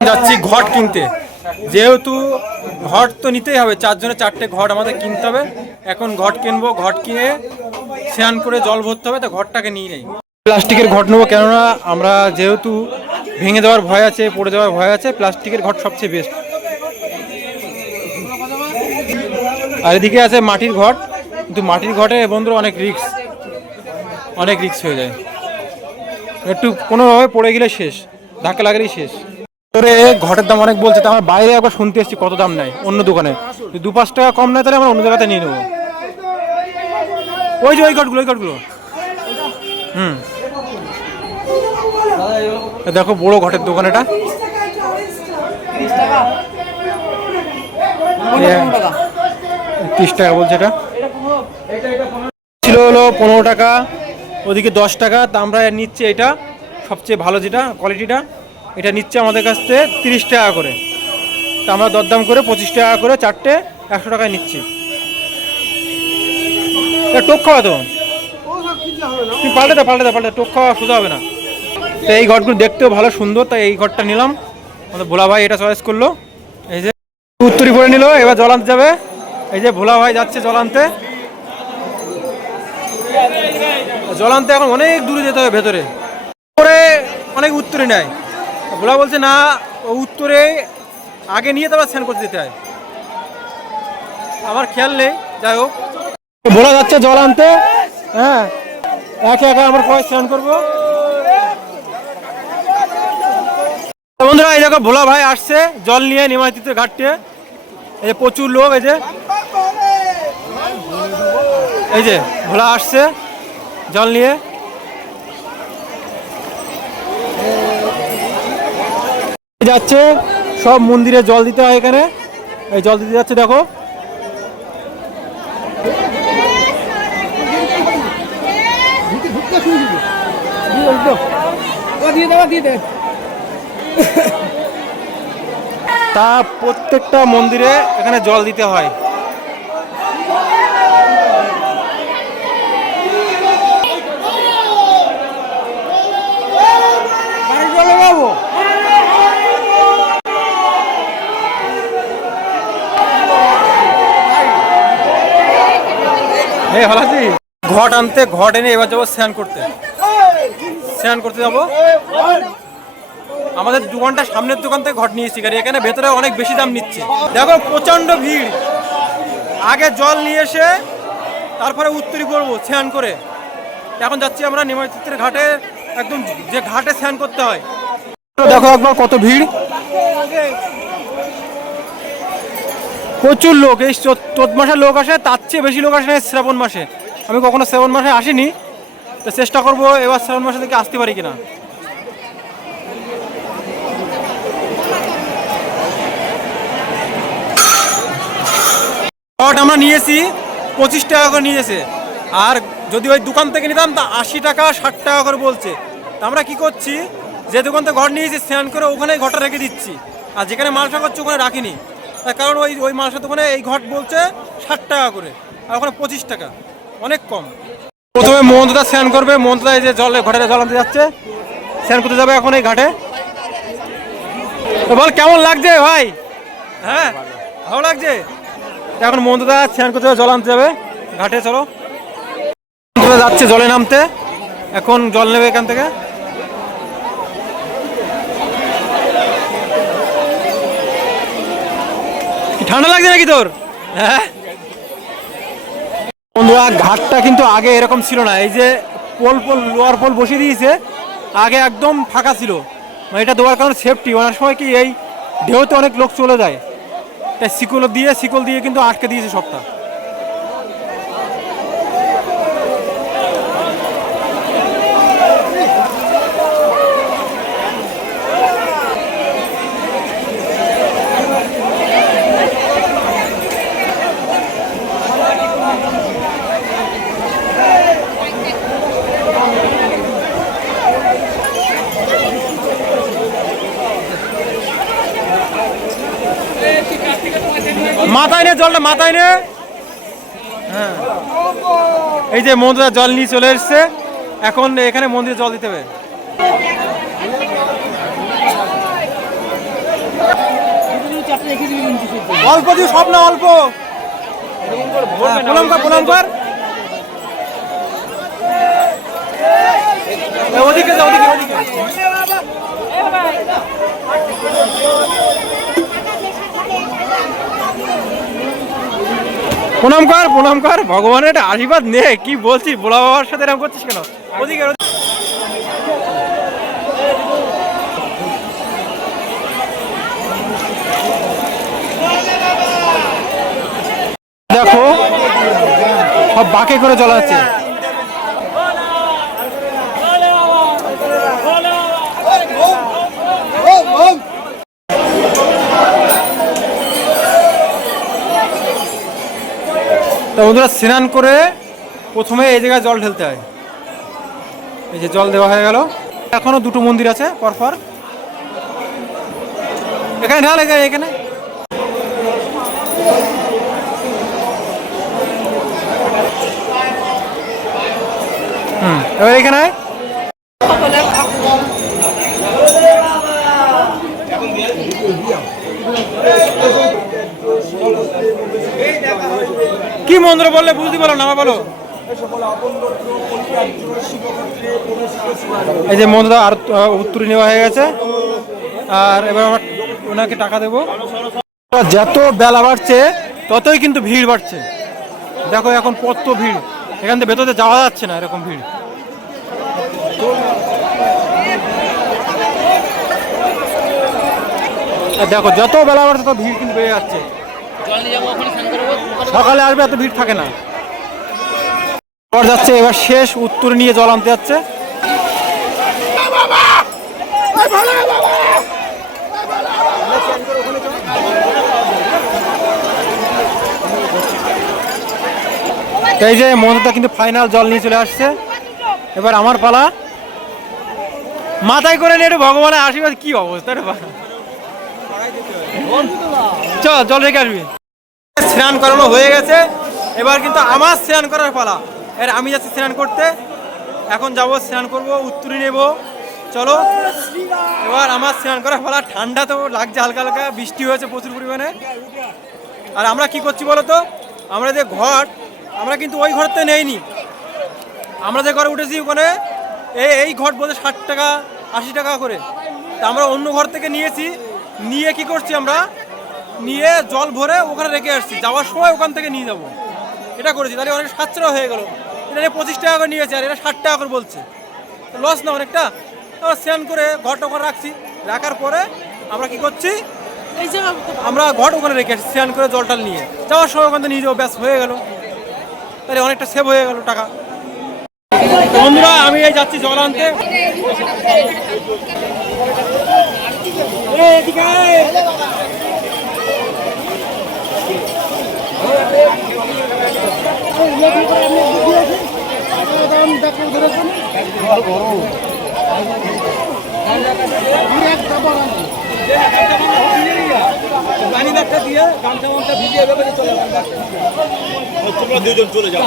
যাচ্ছি ঘট কিনতে, যেহেতু ঘট তো নিতেই হবে, 4 জনের 4টে ঘট আমাদের কিনতে হবে। এখন ঘট কিনবো, ঘট কিনে স্নান করে জল ভরতে হবে, তো ঘটটাকে নিয়ে নেই। প্লাস্টিকের ঘট নেবো, কেননা আমরা যেহেতু ভেঙে যাওয়ার ভয় আছে, পড়ে যাওয়ার ভয় আছে, প্লাস্টিকের ঘট সবচেয়ে বেস্ট। আর এদিকে আছে মাটির ঘট, কিন্তু মাটির ঘটে বন্ধুরা অনেক রিস্ক হয়ে যায়, একটু কোনোভাবে পড়ে গেলে শেষ, ধাক্কা লাগলেই শেষ। তোরে ঘটের দাম অনেক বলছে, তো আমার বাইরে একবার শুনতে এসেছি কত দাম নেয় অন্য দোকানে। 2-5 টাকা কম নেয়, তাহলে আমরা অন্য জায়গাতে নিয়ে নেবো। ওই ঘটগুলো দেখো বড় ঘটের দোকান এটা। 30 টাকা বলছে, এটা ছিল হলো 15 টাকা, ওদিকে 10 টাকা। তা আমরা নিচ্ছি এটা সবচেয়ে ভালো, যেটা কোয়ালিটিটা, এটা নিচ্ছে আমাদের কাছ থেকে 30 টাকা করে। তা আমরা দরদাম করে 25 টাকা করে 4টে 100 টাকায় নিচ্ছি। টোক খাওয়া তো, তুমি পাল্টে টোক খাওয়া সোজা হবে না। তো এই ঘরগুলো দেখতেও ভালো সুন্দর, তাই এই ঘরটা নিলাম। আমাদের ভোলা ভাই এটা চয়েস করলো। এই যে উত্তরি করে নিল, এবার জল আনতে যাবে। এই যে ভোলা ভাই যাচ্ছে জল আনতে। এখন অনেক দূরে যেতে হবে, ভেতরে পরে অনেক উত্তরে নেয়। ভোলা বলছে না, উত্তরে আগে নিয়ে তারপর স্নান করতে যেতে হয়, আমার খেয়াল নেই। যাই হোক, ভোলা যাচ্ছে জল আনতে। হ্যাঁ, একে আমরা কয় স্নান করবো। বন্ধুরা এই দেখো ভোলা ভাই আসছে জল নিয়ে নিমাইতিতে ঘাটতে। এই যে প্রচুর লোক, এই যে ভোলা আসছে জল নিয়ে। যাচ্ছে সব মন্দিরে জল দিতে হয়, এখানে এই জল দিতে যাচ্ছে দেখো। তা প্রত্যেকটা মন্দিরে এখানে জল দিতে হয়। ঘট আনতে, ঘট এনে এবার যাবো স্নান করতে যাবো। আমাদের দোকানটা সামনের দোকান থেকে ঘট নিয়েছি গাড়ি, এখানে ভেতরে অনেক বেশি দাম নিচ্ছে। দেখো প্রচন্ড ভিড়, আগে জল নিয়ে এসে তারপরে উত্তরি করবো স্নান করে। এখন যাচ্ছি আমরা নিমাইতিত্বের ঘাটে, একদম যে ঘাটে স্নান করতে হয়। দেখো একবার কত ভিড়, প্রচুর লোক। এই চৈত মাসে লোক আসে, তার চেয়ে বেশি লোক আসে শ্রাবণ মাসে। আমি কখনো শ্রাবণ মাসে আসিনি, তো চেষ্টা করবো এবার শ্রাবণ মাসে থেকে আসতে পারি কিনা। আমরা নিয়েছি 25 টাকা করে নিয়েছে, আর যদি ওই দোকান থেকে নিতাম তা 80 টাকা 60 টাকা করে বলছে। তা আমরা কি করছি, যে দোকান থেকে ঘর নিয়েছি স্নান করে ওখানেই ঘরটা রেখে দিচ্ছি, আর যেখানে মালসা করছে ওখানে রাখিনি। তার কারণ ওই মালসার দোকানে এই ঘট বলছে 60 টাকা করে, আর ওখানে 25 টাকা, অনেক কম। প্রথমে মন্ত্রদা স্নান করবে, মন্ত্রদা এই যে জলে ঘাটে জল আনতে যাচ্ছে, স্নান করতে যাবে এখন এই ঘাটে। তো বল কেমন লাগছে ভাই? হ্যাঁ ভালো লাগছে। এখন মন্ত্রদা স্নান করতে জল আনতে যাবে ঘাটে, চলো। মন্ত্রদা যাচ্ছে জলে নামতে, এখন জল নেবে এখান থেকে। ঠান্ডা লাগছে নাকি তোর? হ্যাঁ বন্ধুরা, ঘাটটা কিন্তু আগে এরকম ছিল না। এই যে লোয়ার পোল বসিয়ে দিয়েছে, আগে একদম ফাঁকা ছিল। মানে এটা দেওয়ার কারণে সেফটি, অনেক সময় কি এই ঢেউতে অনেক লোক চলে যায়, তাই শিকল দিয়ে কিন্তু আটকে দিয়েছে সবটা। মাথায় নে জলটা, মাথায় নে। হ্যাঁ, এই যে মন্দিরে জল নিয়ে চলে এসছে, এখন এখানে মন্দিরে জল দিতে হবে। অল্প দিয়ে সব না, অল্প। প্রণাম কর, প্রণাম কর। ওদিকে যা, ওদিকে, ওদিকে। প্রণাম কর, প্রণাম কর। ভগবানের একটা আশীর্বাদ নে। কি বলছিস, ভোলা বাবার সাথে এরকম করছিস কেন? ওদিকে দেখো, সব বাঁকে করে চলা যাচ্ছে। তো বন্ধুরা, স্নান করে প্রথমে এই জায়গায় জল ঢেলতে হয়। এই যে জল দেওয়া হয়ে গেল। এখনো দুটো মন্দির আছে পরপর। এখানে ঢাল, এখানে। এবার এখানে কি মন্দির বললে বুঝতে পারো না, বলো। এই যে মন্দির আর উত্তর নেওয়া হয়ে গেছে। আর এবার আমরা ওনাকে টাকা দেবো। যত বেলা বাড়ছে ততই কিন্তু ভিড় বাড়ছে। দেখো এখন কত ভিড়, এখান থেকে ভেতরে যাওয়া যাচ্ছে না, এরকম ভিড়। দেখো যত বেলা বাড়ছে তত ভিড় কিন্তু বেড়ে যাচ্ছে। সকালে আসবে এত ভিড় থাকে না। যাচ্ছে এবার শেষ উত্তর নিয়ে জল আনতে যাচ্ছে। এই যে মন্দিরটা কিন্তু ফাইনাল জল নিয়ে চলে আসছে। এবার আমার পালা। মাথায় করে নিয়ে একটু ভগবানের আশীর্বাদ। কি অবস্থা রে, চল জল রেখে আসবি। স্নান করানো হয়ে গেছে, এবার কিন্তু আমার স্নান করার পালা। এর আমি যাচ্ছি স্নান করতে। এখন যাব, স্নান করব, উত্তরী নেব। চলো এবার আমার স্নান করার পালা। ঠান্ডা তো লাগছে হালকা হালকা, বৃষ্টি হয়েছে প্রচুর পরিমাণে। আর আমরা কি করছি বলো তো, আমরা যে ঘট, আমরা কিন্তু ওই ঘরতে নেইনি। আমরা যে ঘরে উঠেছি ওখানে এই ঘট বলতে 60 টাকা 80 টাকা করে। তা আমরা অন্য ঘর থেকে নিয়েছি। নিয়ে কি করছি, আমরা নিয়ে জল ভরে ওখানে রেখে আসছি। যাওয়ার সময় ওখান থেকে নিয়ে যাব, এটা করেছি। তাহলে অনেক সাশ্রয় হয়ে গেল। এটা 25 টাকা করে নিয়েছে, আর এটা 60 টাকা করে বলছে। লস না অনেকটা। তারপর স্নান করে ঘরটা ওখানে রাখছি। রাখার পরে আমরা কি করছি, আমরা ঘট ওখানে রেখে আসছি। স্নান করে জলটা নিয়ে যাওয়ার সময় ওখান থেকে নিয়ে যাবো, ব্যাস হয়ে গেল। তাহলে অনেকটা সেভ হয়ে গেল টাকা। বন্ধুরা, আমি এই যাচ্ছি জল আনতে। দুজন চলে যাও।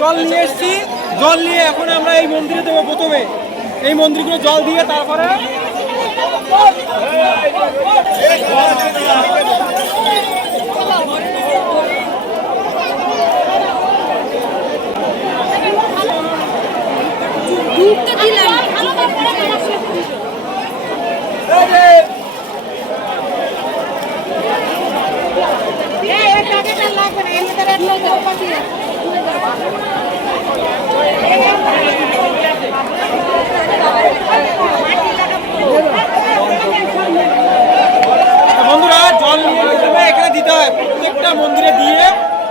জল নিয়ে এসছি, জল নিয়ে এখন আমরা এই মন্দিরে দেবো। প্রথমে এই মন্দিরগুলো জল দিয়ে তারপরে বন্ধুরা জল নিয়ে এখানে দিতে হয়। প্রত্যেকটা মন্দিরে দিয়ে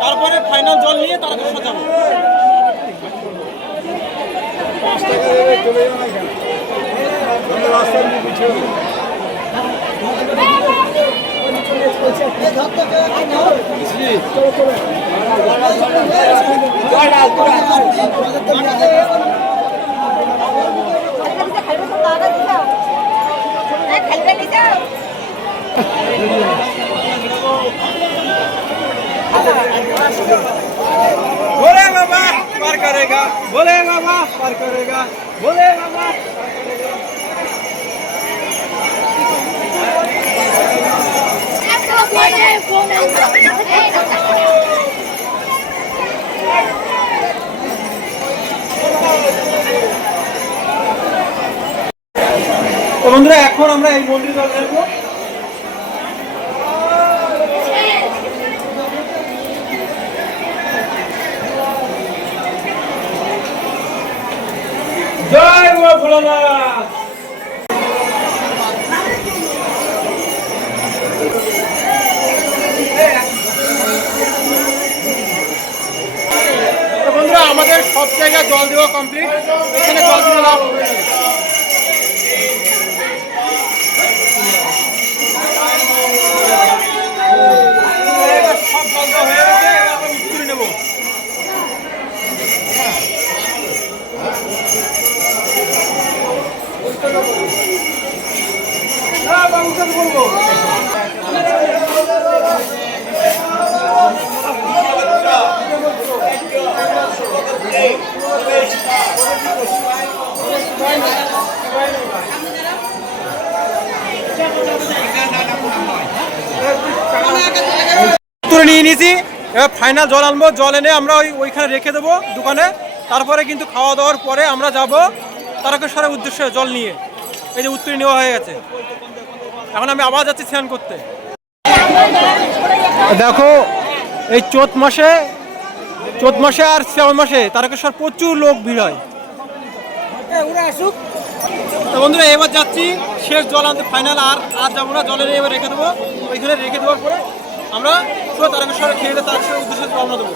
তারপরে ফাইনাল জল নিয়ে তারপরে সাজাবো। बोले बाबा पार करेगा, बोले बाबा पार करेगा, बोले बाबा। তো বন্ধুরা এখন আমরা এই মন্দির জল দেখবো। জয় বাবা ভোলানাথ। তো বন্ধুরা আমাদের সব জায়গায় জল দেওয়া কমপ্লিট, এখানে জল দিলে লাভ হবে। সব জল দেওয়া হয়ে গেছে, এবার আমরা মিক্স করে নেবো। বাবুকে বলবো তুলে নিয়ে নিয়েছি, এবার ফাইনাল জল আনবো। জল এনে আমরা ওইখানে রেখে দেবো দোকানে। তারপরে কিন্তু খাওয়া দাওয়ার পরে আমরা যাব তারকেশ্বরের উদ্দেশ্যে জল নিয়ে। এই যে উত্তরে নেওয়া হয়ে গেছে, এখন আমি আবার যাচ্ছি স্নান করতে। দেখো এই চৈত মাসে আর শ্রাবণ মাসে তারকেশ্বর প্রচুর লোক ভিড় হয়। তো বন্ধুরা এবার যাচ্ছি শেষ জল আনতে ফাইনাল। আর যাবো না, জলের এবার রেখে দেবো। ওইখানে রেখে দেওয়ার পরে আমরা পুরো তারকেশ্বরে খেয়ে তারকেশ্বরের উদ্দেশ্যে রওনা দেবো।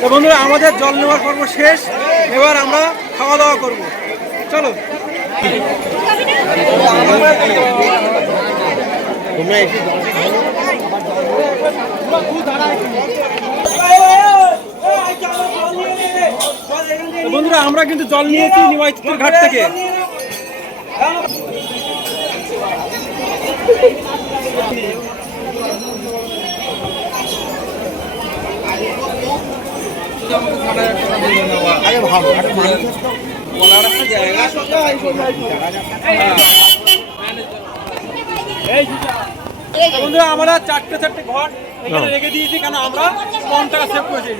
তো বন্ধুরা আমাদের জল নেওয়ার পর্ব শেষ, এবার আমরা খাওয়া দাওয়া করব। চলো। বন্ধুরা আমরা কিন্তু জল নিয়েছি নিমাইতুর ঘাট থেকে। বন্ধুরা আমরা চারটে ঘর এখানে রেখে দিয়েছি, কেন আমরা কম টাকা সেভ করেছি।